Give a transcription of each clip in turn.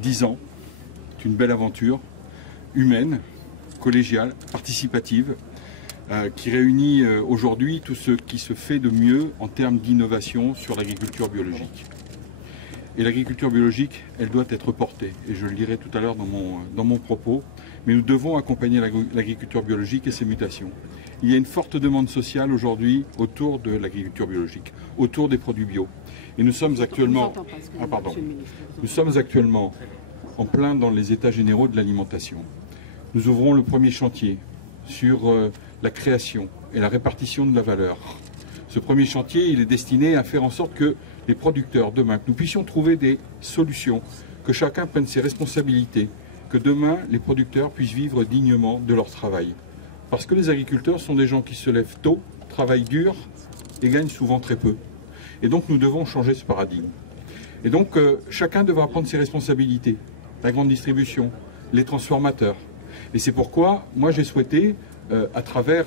10 ans. C'est une belle aventure humaine, collégiale, participative, qui réunit aujourd'hui tout ce qui se fait de mieux en termes d'innovation sur l'agriculture biologique. Et l'agriculture biologique, elle doit être portée, et je le dirai tout à l'heure dans mon propos, mais nous devons accompagner l'agriculture biologique et ses mutations. Il y a une forte demande sociale aujourd'hui autour de l'agriculture biologique, autour des produits bio. Et nous sommes actuellement, nous sommes actuellement en plein dans les états généraux de l'alimentation. Nous ouvrons le premier chantier sur la création et la répartition de la valeur. Ce premier chantier, il est destiné à faire en sorte que les producteurs, demain, que nous puissions trouver des solutions, que chacun prenne ses responsabilités, que demain, les producteurs puissent vivre dignement de leur travail. Parce que les agriculteurs sont des gens qui se lèvent tôt, travaillent dur et gagnent souvent très peu. Et donc, nous devons changer ce paradigme. Et donc, chacun devra prendre ses responsabilités. La grande distribution, les transformateurs. Et c'est pourquoi, moi, j'ai souhaité, à travers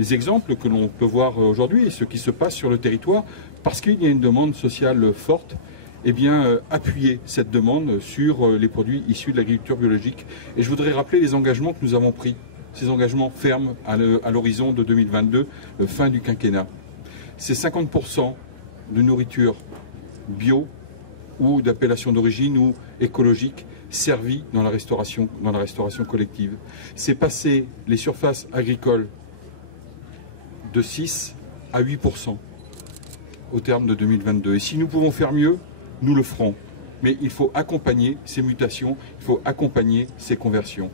les exemples que l'on peut voir aujourd'hui et ce qui se passe sur le territoire, parce qu'il y a une demande sociale forte, eh bien, appuyer cette demande sur les produits issus de l'agriculture biologique. Et je voudrais rappeler les engagements que nous avons pris, ces engagements fermes à l'horizon de 2022, fin du quinquennat. C'est 50% de nourriture bio ou d'appellation d'origine ou écologique servie dans la restauration collective. C'est passer les surfaces agricoles de 6 à 8% au terme de 2022. Et si nous pouvons faire mieux, nous le ferons. Mais il faut accompagner ces mutations, il faut accompagner ces conversions.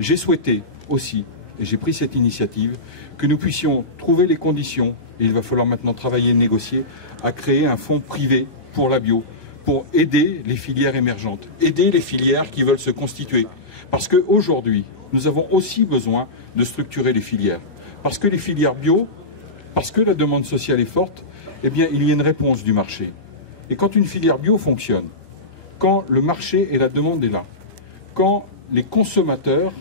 J'ai souhaité aussi, et j'ai pris cette initiative, que nous puissions trouver les conditions, et il va falloir maintenant travailler et négocier, à créer un fonds privé pour la bio, pour aider les filières émergentes, aider les filières qui veulent se constituer. Parce qu'aujourd'hui, nous avons aussi besoin de structurer les filières. Parce que les filières bio, parce que la demande sociale est forte, eh bien, il y a une réponse du marché. Et quand une filière bio fonctionne, quand le marché et la demande est là, quand les consommateurs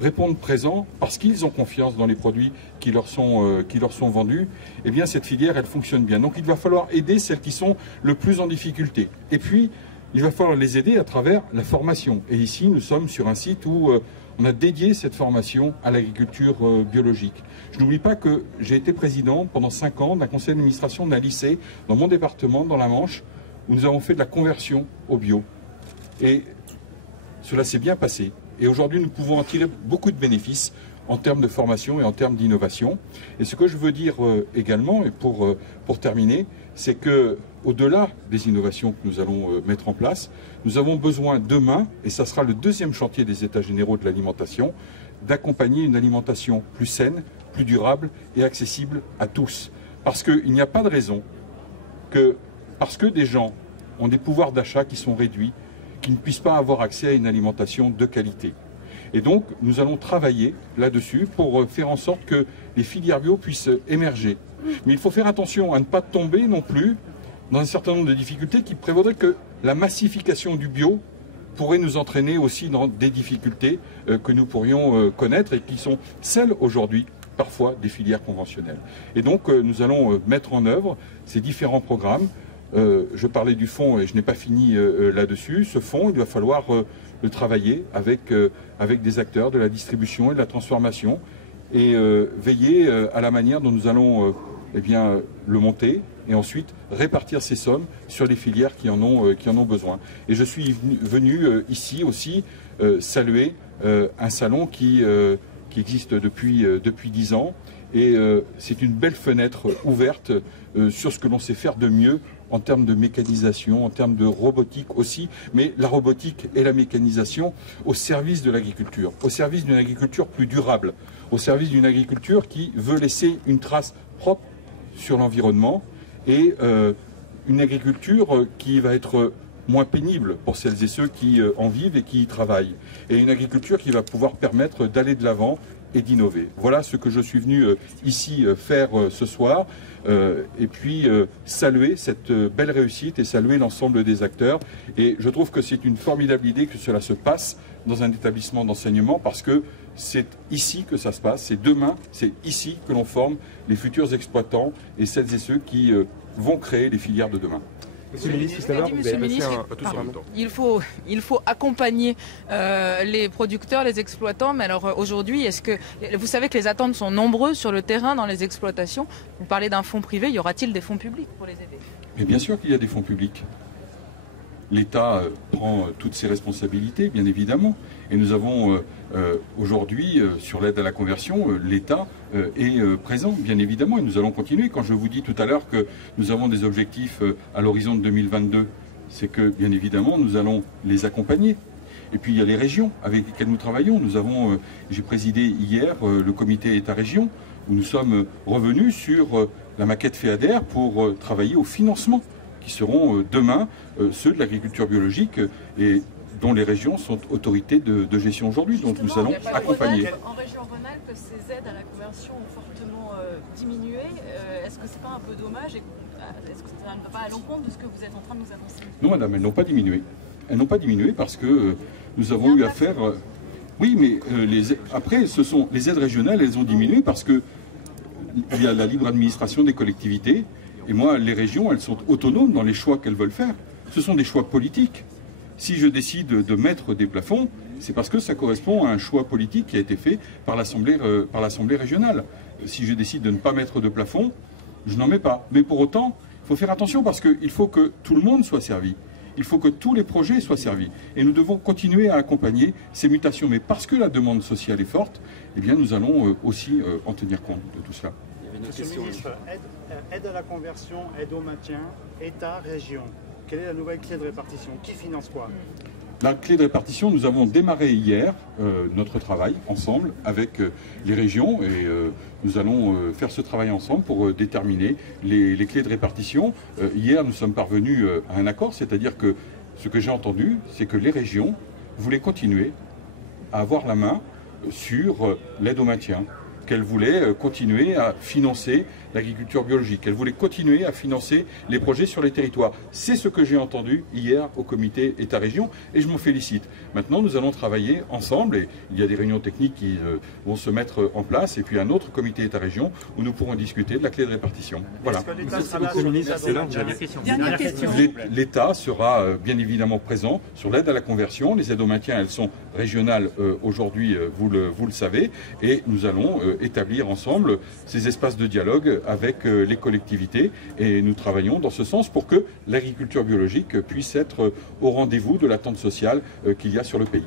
répondent présents parce qu'ils ont confiance dans les produits qui leur sont vendus, eh bien cette filière, elle fonctionne bien. Donc il va falloir aider celles qui sont le plus en difficulté. Et puis, il va falloir les aider à travers la formation. Et ici, nous sommes sur un site où on a dédié cette formation à l'agriculture biologique. Je n'oublie pas que j'ai été président pendant 5 ans d'un conseil d'administration d'un lycée dans mon département, dans la Manche, où nous avons fait de la conversion au bio. Et cela s'est bien passé. Et aujourd'hui, nous pouvons en tirer beaucoup de bénéfices en termes de formation et en termes d'innovation. Et ce que je veux dire également, et pour terminer, c'est que au-delà des innovations que nous allons mettre en place, nous avons besoin demain, et ça sera le deuxième chantier des États généraux de l'alimentation, d'accompagner une alimentation plus saine, plus durable et accessible à tous. Parce qu'il n'y a pas de raison que, parce que des gens ont des pouvoirs d'achat qui sont réduits, qui ne puissent pas avoir accès à une alimentation de qualité. Et donc, nous allons travailler là-dessus pour faire en sorte que les filières bio puissent émerger. Mais il faut faire attention à ne pas tomber non plus dans un certain nombre de difficultés qui prévaudraient que la massification du bio pourrait nous entraîner aussi dans des difficultés que nous pourrions connaître et qui sont celles aujourd'hui parfois des filières conventionnelles. Et donc, nous allons mettre en œuvre ces différents programmes. Je parlais du fonds et je n'ai pas fini là-dessus. Ce fonds, il va falloir le travailler avec des acteurs de la distribution et de la transformation et veiller à la manière dont nous allons le monter et ensuite répartir ces sommes sur les filières qui en ont besoin. Et je suis venu ici aussi saluer un salon qui existe depuis 10 ans et c'est une belle fenêtre ouverte sur ce que l'on sait faire de mieux en termes de mécanisation, en termes de robotique aussi, mais la robotique et la mécanisation au service de l'agriculture, au service d'une agriculture plus durable, au service d'une agriculture qui veut laisser une trace propre sur l'environnement et une agriculture qui va être moins pénible pour celles et ceux qui en vivent et qui y travaillent, et une agriculture qui va pouvoir permettre d'aller de l'avant et d'innover. Voilà ce que je suis venu ici faire ce soir, et puis saluer cette belle réussite et saluer l'ensemble des acteurs. Et je trouve que c'est une formidable idée que cela se passe dans un établissement d'enseignement, parce que c'est ici que ça se passe, c'est demain, c'est ici que l'on forme les futurs exploitants et celles et ceux qui vont créer les filières de demain. Monsieur le ministre, tout à l'heure, vous avez passé il faut accompagner les producteurs, les exploitants. Mais alors aujourd'hui, est-ce que vous savez que les attentes sont nombreuses sur le terrain dans les exploitations? Vous parlez d'un fonds privé, y aura-t-il des fonds publics pour les aider? Mais bien sûr qu'il y a des fonds publics. L'État prend toutes ses responsabilités, bien évidemment. Et nous avons aujourd'hui, sur l'aide à la conversion, l'État est présent, bien évidemment. Et nous allons continuer. Quand je vous dis tout à l'heure que nous avons des objectifs à l'horizon de 2022, c'est que, bien évidemment, nous allons les accompagner. Et puis il y a les régions avec lesquelles nous travaillons. J'ai présidé hier le comité État-région, où nous sommes revenus sur la maquette FEADER pour travailler au financement, qui seront demain ceux de l'agriculture biologique et dont les régions sont autorités de gestion aujourd'hui, donc nous allons accompagner. En région Rhône-Alpes, ces aides à la conversion ont fortement diminué. Est-ce que ce n'est pas un peu dommage et est-ce que ça ne va pas à l'encontre de ce que vous êtes en train de nous annoncer? Non, madame, elles n'ont pas diminué. Elles n'ont pas diminué parce que nous avons eu à faire... Oui, mais après, ce sont les aides régionales, elles ont diminué parce que il y a la libre administration des collectivités. Et moi, les régions, elles sont autonomes dans les choix qu'elles veulent faire. Ce sont des choix politiques. Si je décide de mettre des plafonds, c'est parce que ça correspond à un choix politique qui a été fait par l'Assemblée régionale. Si je décide de ne pas mettre de plafond, je n'en mets pas. Mais pour autant, il faut faire attention parce qu'il faut que tout le monde soit servi. Il faut que tous les projets soient servis. Et nous devons continuer à accompagner ces mutations. Mais parce que la demande sociale est forte, eh bien, nous allons aussi en tenir compte de tout cela. Monsieur le ministre, aide à la conversion, aide au maintien, État, région. Quelle est la nouvelle clé de répartition? Qui finance quoi? La clé de répartition, nous avons démarré hier notre travail ensemble avec les régions et nous allons faire ce travail ensemble pour déterminer les clés de répartition. Hier, nous sommes parvenus à un accord, c'est-à-dire que ce que j'ai entendu, c'est que les régions voulaient continuer à avoir la main sur l'aide au maintien, qu'elle voulait continuer à financer l'agriculture biologique, qu'elle voulait continuer à financer les projets sur les territoires. C'est ce que j'ai entendu hier au comité État-région et je m'en félicite. Maintenant, nous allons travailler ensemble et il y a des réunions techniques qui vont se mettre en place et puis un autre comité État-région où nous pourrons discuter de la clé de répartition. Voilà. L'État sera bien évidemment présent sur l'aide à la conversion. Les aides au maintien, elles sont régionales aujourd'hui, vous le savez, et nous allons établir ensemble ces espaces de dialogue avec les collectivités et nous travaillons dans ce sens pour que l'agriculture biologique puisse être au rendez-vous de l'attente sociale qu'il y a sur le pays.